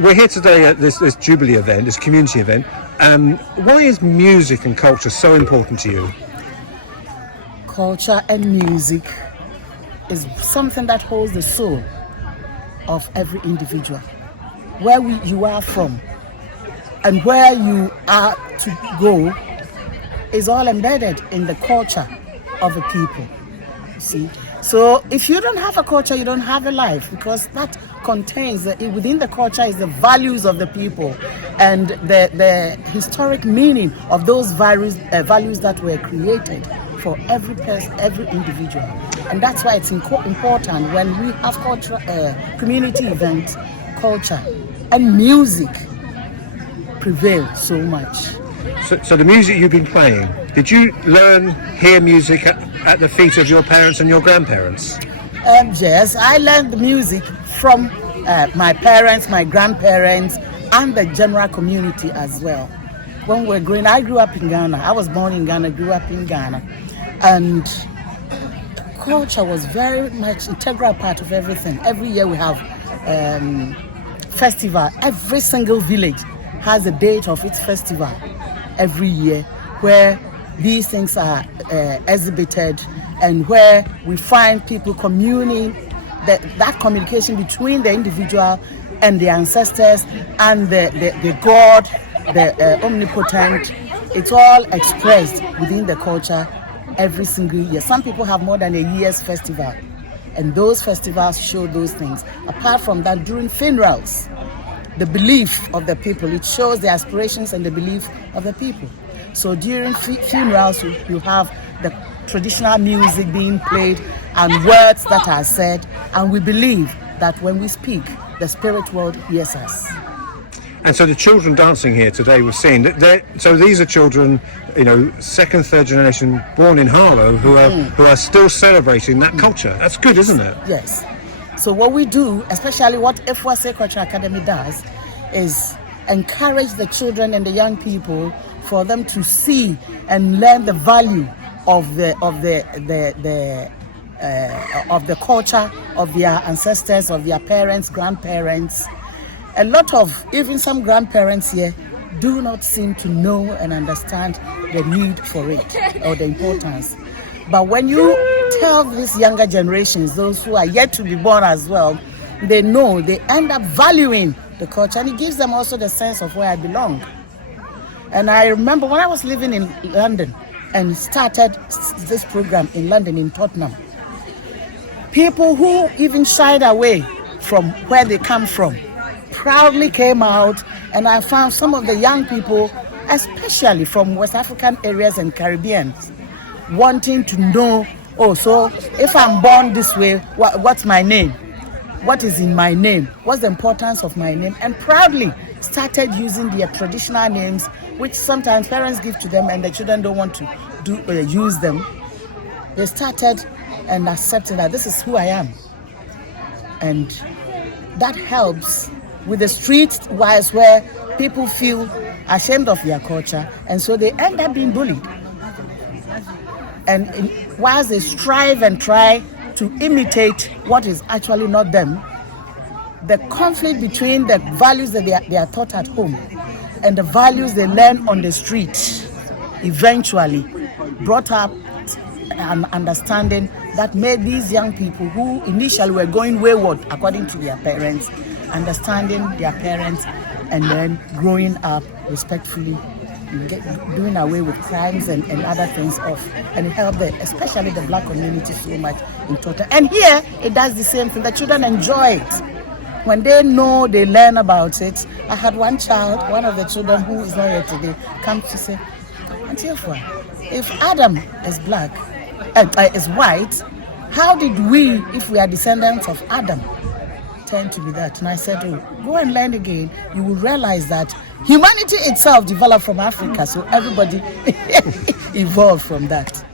we're here today at this Jubilee event, this community event. Why is music and culture so important to you? Culture and music is something that holds the soul of every individual. Where you are from and where you are to go is all embedded in the culture of the people. See? So if you don't have a culture, you don't have a life, because that contains, within the culture is the values of the people and the historic meaning of those values that were created for every person, every individual. And that's why it's important when we have community events, culture and music prevail so much. So the music you've been playing, did you hear music at the feet of your parents and your grandparents? Yes, I learned the music from my parents, my grandparents, and the general community as well. When we were growing, I grew up in Ghana. I was born in Ghana, grew up in Ghana. And culture was very much integral part of everything. Every year we have festival. Every single village has a date of its festival every year where these things are exhibited and where we find people communing, that communication between the individual and the ancestors and the God, the omnipotent. It's all expressed within the culture every single year. Some people have more than a year's festival, and those festivals show those things. Apart from that, during funerals, the belief of the people, it shows the aspirations and the belief of the people. So during funerals, you have the traditional music being played and words that are said, and we believe that when we speak, the spirit world hears us. And so the children dancing here today, we're seeing that. So these are children, second, third generation, born in Harlow, who are still celebrating that culture. That's good, isn't it? Yes. So what we do, especially what Efua Sey Koi-Larbi Academy does, is encourage the children and the young people for them to see and learn the value of the culture of their ancestors, of their parents, grandparents. A lot of, even some grandparents here, do not seem to know and understand the need for it or the importance. But when you tell these younger generations, those who are yet to be born as well, they know, they end up valuing the culture, and it gives them also the sense of where I belong. And I remember when I was living in London and started this program in London, in Tottenham, people who even shied away from where they come from proudly came out, and I found some of the young people, especially from West African areas and Caribbean, wanting to know, so if I'm born this way, what's my name? What is in my name? What's the importance of my name? And proudly started using their traditional names, which sometimes parents give to them and the children don't want to use them. They started and accepting that this is who I am. And that helps with the street-wise where people feel ashamed of their culture, and so they end up being bullied. And whilst they strive and try to imitate what is actually not them, the conflict between the values that they are taught at home and the values they learn on the street eventually brought up an understanding that made these young people who initially were going wayward according to their parents, understanding their parents and then growing up respectfully, doing away with crimes and other things off, and it helped especially the black community so much in total. And here it does the same thing. The children enjoy it when they know, they learn about it. I had one child, one of the children who is not here today, come to say, Auntie Efua, if Adam is black is white, how did we, if we are descendants of Adam, tend to be that? And I said, go and learn again. You will realize that humanity itself developed from Africa, so everybody evolved from that.